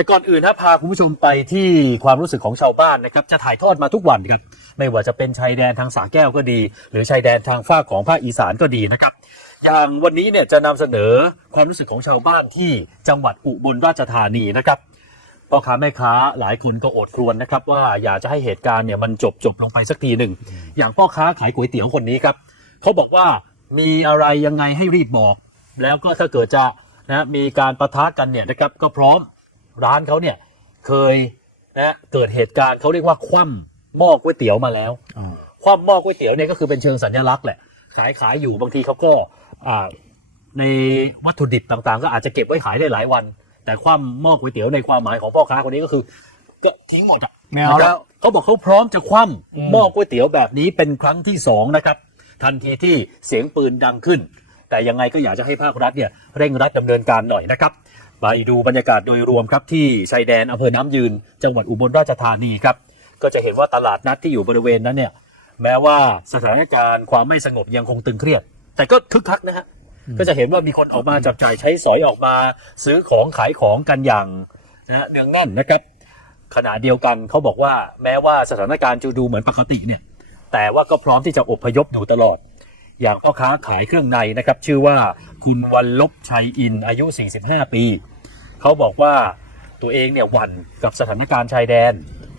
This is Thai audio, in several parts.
แต่ก่อนอื่นนะพาคุณผู้ชมไปที่ความรู้สึกของชาวบ้านนะครับจะถ่ายทอดมาทุกวันครับไม่ว่าจะเป็นชายแดนทางสาแก้วก็ดี หรือชายแดนทางฝาของภาคอีสานก็ดีนะครับอย่างวันนี้เนี่ยจะนำเสนอความรู้สึกของชาวบ้านที่จังหวัดอุบลราชธานีนะครับพ่อค้าแม่ค้าหลายคนก็อดครวญนะครับ ว่าอยากจะให้เหตุการณ์เนี่ยมันจบจบลงไปสักทีหนึ่งอย่างพ่อค้าขายก๋วยเตี๋ยวคนนี้ครับเขาบอกว่ามีอะไรยังไงให้รีบบอก แล้วก็ถ้าเกิดจะนะมีการประทะกันเนี่ยนะครับก็พร้อม ร้านเขาเนี่ยเคยนะเกิดเหตุการณ์เขาเรียกว่าคว่ำหม้อก๋วยเตี๋ยวมาแล้วคว่ำหม้อก๋วยเตี๋ยวเนี่ยก็คือเป็นเชิงสัญลักษณ์แหละขายขายอยู่บางทีเขาก็อ่าในวัตถุดิบต่างๆ ก็อาจจะเก็บไว้ขายได้หลายวัน แต่คว่ำหม้อก๋วยเตี๋ยวในความหมายของพ่อค้าคนนี้ก็คือ ก็ทิ้งหมดอะไม่เอาแล้วเขาบอกเขาพร้อมจะคว่อืมำหม้อก๋วยเตี๋ยวแบบนี้เป็นครั้งที่สองนะครับ ทันทีที่เสียงปืนดังขึ้น แต่ยังไงก็อยากจะให้ภาครัฐเนี่ยเร่งรัดดำเนินการหน่อยนะครับ ไปดูบรรยากาศโดยรวมครับที่ชายแดนอำเภอน้ำยืน จังหวัดอุบลราชธานีครับ ก็จะเห็นว่าตลาดนัดที่อยู่บริเวณนั้นเนี่ยแม้ว่าสถานการณ์ความไม่สงบยังคงตึงเครียด แต่ก็คึกคักนะฮะก็จะเห็นว่ามีคนออกมาจับจ่ายใช้สอยออกมา ซื้อของขายของกันอย่างนะฮะเนืองแน่นนะครับ ขณะเดียวกันเขาบอกว่าแม้ว่าสถานการณ์จะดูเหมือนปกติเนี่ย แต่ว่าก็พร้อมที่จะอพยพอยู่ตลอด อย่างพ่อค้าขายเครื่องในนะครับ ชื่อว่าคุณวันลบชัยอินอายุ 45 ปี เขาบอกว่าตัวเองเนี่ยหวั่นกับสถานการณ์ชายแดน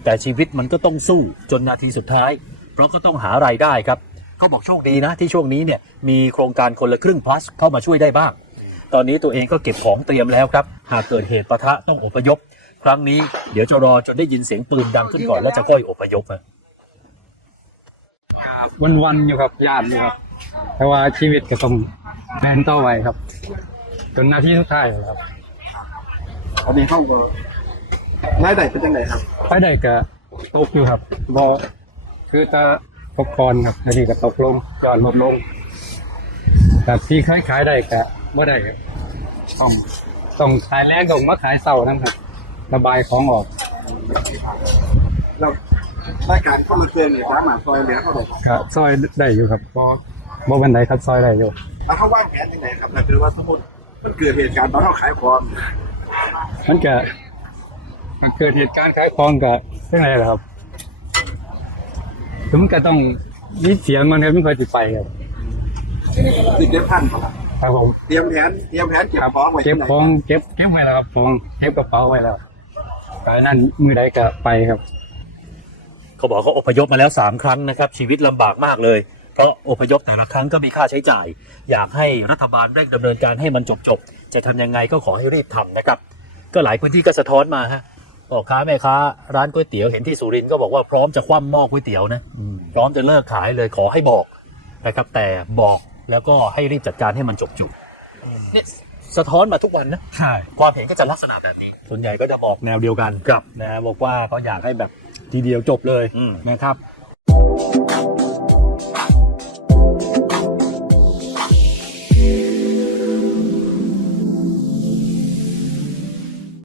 แต่ชีวิตมันก็ต้องสู้จนนาทีสุดท้าย เพราะก็ต้องหารายได้ครับเขาบอกโชคดีนะที่ช่วงนี้เนี่ยมีโครงการคนละครึ่ง plus เข้ามาช่วยได้บ้าง ตอนนี้ตัวเองก็เก็บของเตรียมแล้วครับ หากเกิดเหตุปะทะต้องอพยพ ครั้งนี้เดี๋ยวจะรอจนได้ยินเสียงปืนดังขึ้นก่อนแล้วจะค่อยอพยพนะวันวันๆอยู่ครับญาติอยู่ครับ แต่ว่าชีวิตก็ต้องแมนต่อไปครับ จนหน้าที่สุดท้ายครับ อันนี้เข้าก็รายได้เป็นยังไงครับไปได้ก็ตกอยู่ครับบอคือตาตกก่อนครับอันนี้ก็ตกลงยอดลดลงแต่ที่ขายขายได้ก็บ่ได้ครับต้องต้องขายแรงต้องมาขายเสาร์นะครับ ระบายของออกเรารายการเข้ามาเตือนเนี่ยสามารถซอยเหลือเขาได้ครับ ซอยได้อยู่ครับบ่บ่บันไดครับซอยได้อยู่แล้วเขาวางแผนยังไงครับถ้าเกิดว่าสมมติมันเกิดเหตุการณ์ตอนเราขายของ มันก็มันเกิดเหตุการณ์ขายของก็เรื่องอะไรล่ะครับถึงมันก็ต้องมีเสียงมันครับไม่ค่อยจะไปครับติดเดือนพันครับครับผมเตรียมแผนเตรียมแผนเก็บของไว้เก็บของเก็บเก็บไว้แล้วครับของเก็บกระเป๋าไว้แล้วก็นั่นมือใดก็ไปครับ เขาบอกเขาอพยพมาแล้ว3ครั้งนะครับ ชีวิตลำบากมากเลยเพราะอพยพแต่ละครั้งก็มีค่าใช้จ่าย อยากให้รัฐบาลเร่งดำเนินการให้มันจบๆ จะทำยังไงก็ขอให้รีบทำนะครับ ก็หลายพื้นที่ก็สะท้อนมาฮะพ่อค้าแม่ค้าร้านก๋วยเตี๋ยวเห็นที่สุรินทร์ก็บอกว่าพร้อมจะคว่ำหม้อก๋วยเตี๋ยวนะพร้อมจะเลิกขายเลยขอให้บอกนะครับ แต่บอกแล้วก็ให้รีบจัดการให้มันจบจุเนี่ยสะท้อนมาทุกวันนะใช่ความเห็นก็จะลักษณะแบบนี้ ส่วนใหญ่ก็จะบอกแนวเดียวกันครับนะบอกว่าก็อยากให้แบบทีเดียวจบเลยอืมนะครับ